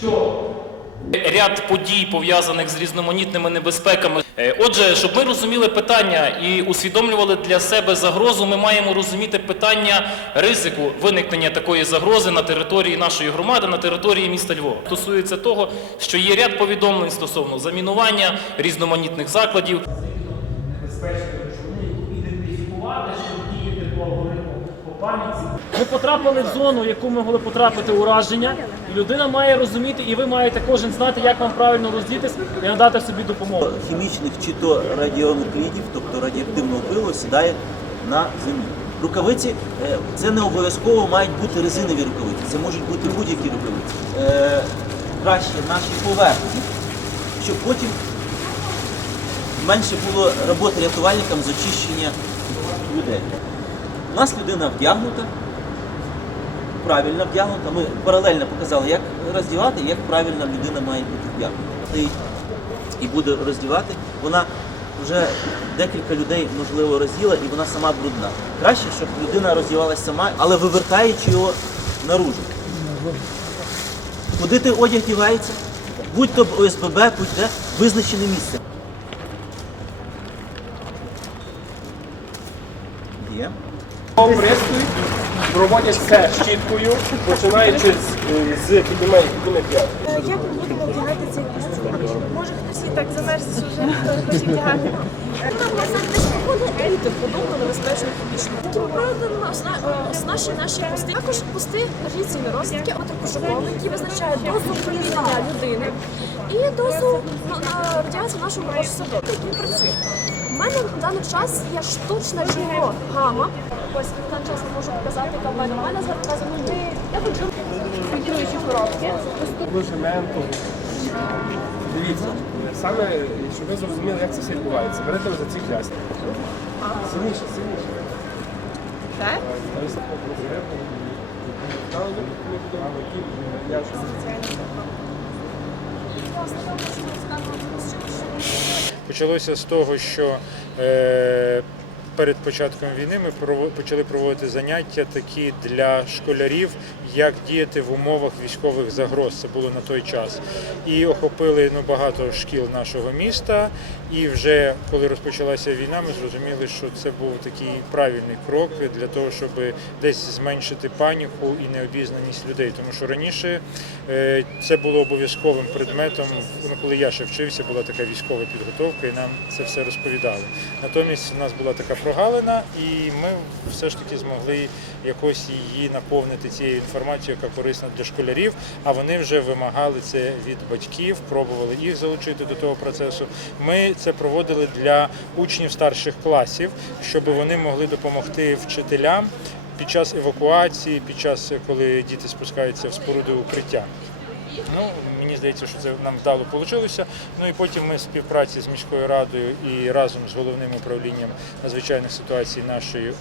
що ряд подій пов'язаних з різноманітними небезпеками. Е, Отже, щоб ми розуміли питання і усвідомлювали для себе загрозу, ми маємо розуміти питання ризику виникнення такої загрози на території нашої громади, на території міста Львова. Стосується того, що є ряд повідомлень стосовно замінування різноманітних закладів. Ми потрапили в зону, в яку ми могли потрапити ураження, людина має розуміти, і ви маєте кожен знати, як вам правильно роздітись і надати собі допомогу. хімічних чи то радіонуклідів, тобто радіоактивного пилу, сідає на землю. Рукавиці е, це не обов'язково мають бути резинові рукавиці, це можуть бути будь-які рукавиці. Е, Краще наші поверхні, щоб потім менше було роботи рятувальникам з очищення людей. У нас людина вдягнута, правильно вдягнута. Ми паралельно показали, як роздівати, як правильно людина має бути вдягнута. І буде роздівати, вона вже декілька людей можливо розділа і вона сама брудна. Краще, щоб людина роздівалася сама, але вивертаючи його наружу. Куди ти одяг дівається? Будь то ОСББ, будь-де визначене місце. Є. Проводять все щіткою, починаючи з, е, з піднімає, підніме п'ятку. Як ми будемо вдягати цей костюм? Може хтось і так замерз, що вже хто хоче вдягати. Подобно небезпечно правилами оснащені наші пости. Також пости радіаційної розвідки, протокошокові, які визначають дозу провідання людини і дозу на, на радіацію нашого садочку, який працює. У мене на даний час є штучна джерело гама. Ось на даний час я можу показати, яка в мене. У мене зараз вказано нуль. Я хочу фільтруючі коробки. Лежементу. Дивіться, саме, щоб ви зрозуміли, як це все відбувається. Берете за ці клясти. Сильніше, сильніше. Так? Я Почалося з того, що е, перед початком війни ми почали проводити заняття такі для школярів, як діяти в умовах військових загроз. Це було на той час. І охопили ну, багато шкіл нашого міста. І вже коли розпочалася війна, ми зрозуміли, що це був такий правильний крок для того, щоб десь зменшити паніку і необізнаність людей. Тому що раніше е, це було обов'язковим предметом. Ну, коли я ще вчився, була така військова підготовка, і нам це все розповідали. Натомість у нас була така прогалина, і ми все ж таки змогли якось її наповнити цією інформацією, яка корисна для школярів. А вони вже вимагали це від батьків, пробували їх залучити до того процесу. Ми це проводили для учнів старших класів, щоб вони могли допомогти вчителям під час евакуації, під час коли діти спускаються в споруди укриття. Ну, мені здається, що це нам вдало вийшло. Ну і потім ми в співпраці з міською радою і разом з головним управлінням надзвичайних ситуацій нашої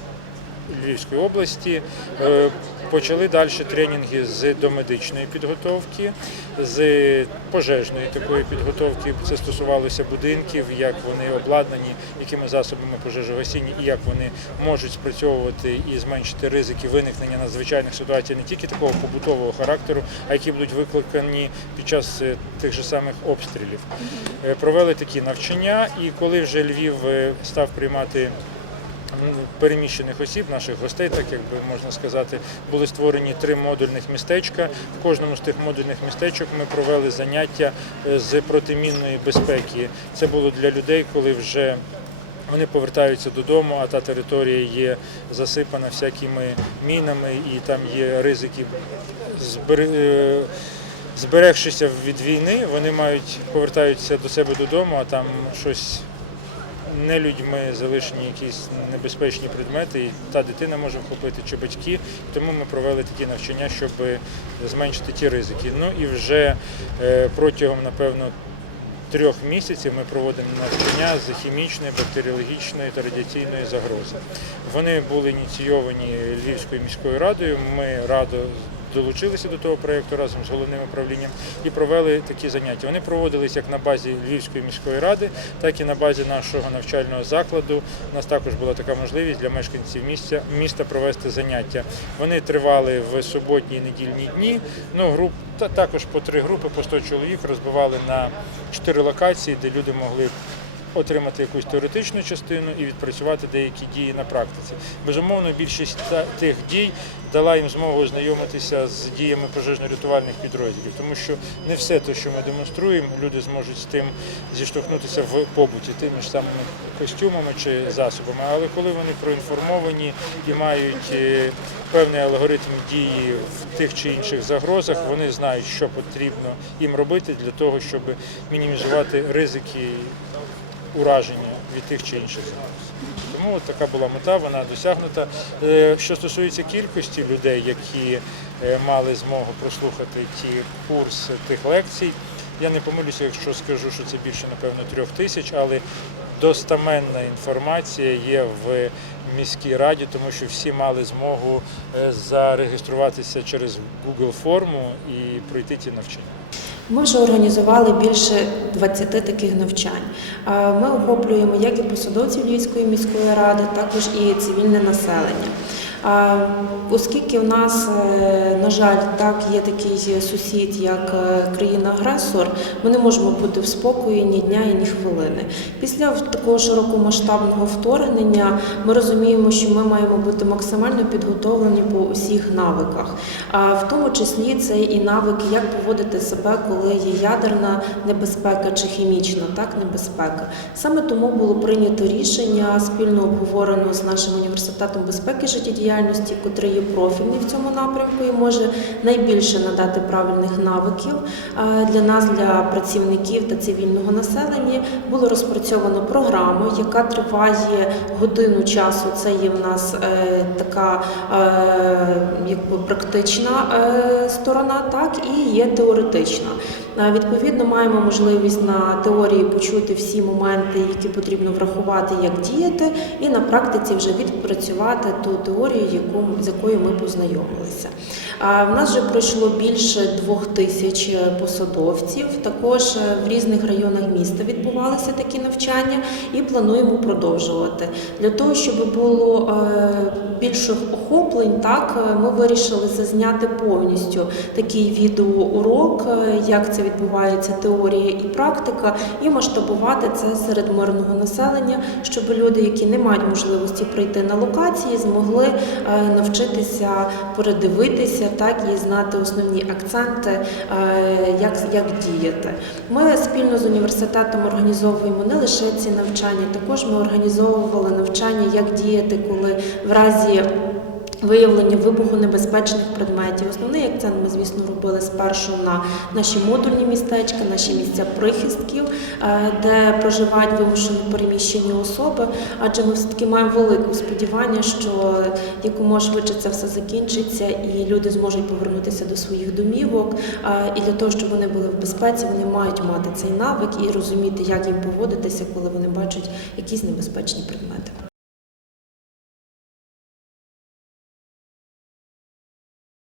Львівської області е, почали далі тренінги з домедичної підготовки, з пожежної такої підготовки. Це стосувалося будинків, як вони обладнані, якими засобами пожежогасіння і як вони можуть спрацьовувати і зменшити ризики виникнення надзвичайних ситуацій не тільки такого побутового характеру, а які будуть викликані під час е, тих же самих обстрілів. Е, Провели такі навчання, і коли вже Львів став приймати переміщених осіб, наших гостей, так як би можна сказати, були створені три модульних містечка. В кожному з тих модульних містечок ми провели заняття е, з протимінної безпеки. Це було для людей, коли вже вони повертаються додому, а та територія є засипана всякими мінами, і там є ризики е, зберегшися від війни, вони мають повертаються до себе додому, а там щось не людьми залишені якісь небезпечні предмети, і та дитина може вхопити чи батьки. Тому ми провели такі навчання, щоб зменшити ті ризики. Ну і вже е, протягом, напевно, трьох місяців ми проводимо навчання з хімічної, бактеріологічної та радіаційної загрози. Вони були ініційовані Львівською міською радою. Ми радо долучилися до того проєкту разом з головним управлінням і провели такі заняття. Вони проводились як на базі Львівської міської ради, так і на базі нашого навчального закладу. У нас також була така можливість для мешканців місця міста провести заняття. Вони тривали в суботні і недільні дні. Ну, груп та також по три групи, по 100 чоловік розбивали на чотири локації, де люди могли отримати якусь теоретичну частину і відпрацювати деякі дії на практиці. Безумовно, більшість тих дій дала їм змогу ознайомитися з діями пожежно-рятувальних підрозділів, тому що не все те, що ми демонструємо, люди зможуть з тим зіштовхнутися в побуті, тими ж самими костюмами чи засобами. Але коли вони проінформовані і мають е, певний алгоритм дії в тих чи інших загрозах, вони знають, що потрібно їм робити для того, щоб мінімізувати ризики ураження від тих чи інших загроз. Тому от така була мета, вона досягнута. Е, Що стосується кількості людей, які е, мали змогу прослухати ті курси тих лекцій, я не помилюся, якщо скажу, що це більше, напевно, трьох тисяч, але достаменна інформація є в міській раді, тому що всі мали змогу е, зареєструватися через Google форму і пройти ті навчання. Ми вже організували більше 20 таких навчань. Ми охоплюємо як і посадовців Львівської міської ради, також і цивільне населення. Оскільки в нас, е, на жаль, так є такий сусід, як е, країна-агресор, ми не можемо бути в спокої ні дня і ні хвилини. Після такого широкомасштабного вторгнення ми розуміємо, що ми маємо бути максимально підготовлені по усіх навиках, в тому числі це і навики, як поводити себе, коли є ядерна небезпека чи хімічна так небезпека. Саме тому було прийнято рішення спільно обговорено з нашим університетом безпеки життєдіяльності, котрий є профільний в цьому напрямку і може найбільше надати правильних навиків е, для нас, для працівників та цивільного населення. Було розпрацьовано програму, яка триває годину часу. Це є в нас е, така е, якби практична сторона, так і є теоретична. Відповідно, маємо можливість на теорії почути всі моменти, які потрібно врахувати, як діяти, і на практиці вже відпрацювати ту теорію, яку, з якою ми познайомилися. В нас вже пройшло більше двох тисяч посадовців. Також е, в різних районах міста відбувалися такі навчання і плануємо продовжувати. Для того, щоб було е, більших охоплень, так е, ми вирішили зазняти повністю такий відеоурок, е, як це відбувається теорія і практика, і масштабувати це серед мирного населення, щоб люди, які не мають можливості прийти на локації, змогли е, навчитися передивитися, так і знати основні акценти, як, як діяти. Ми спільно з університетом організовуємо не лише ці навчання, також ми організовували навчання, як діяти, коли в разі Виявлення вибухонебезпечних предметів. Основний акцент ми, звісно, робили спершу на наші модульні містечка, наші місця прихистків, е, де проживають вимушено переміщені особи. Адже ми все-таки маємо велике сподівання, що якомога швидше це все закінчиться, і люди зможуть повернутися до своїх домівок. Е, І для того, щоб вони були в безпеці, вони мають мати цей навик і розуміти, як їм поводитися, коли вони бачать якісь небезпечні предмети.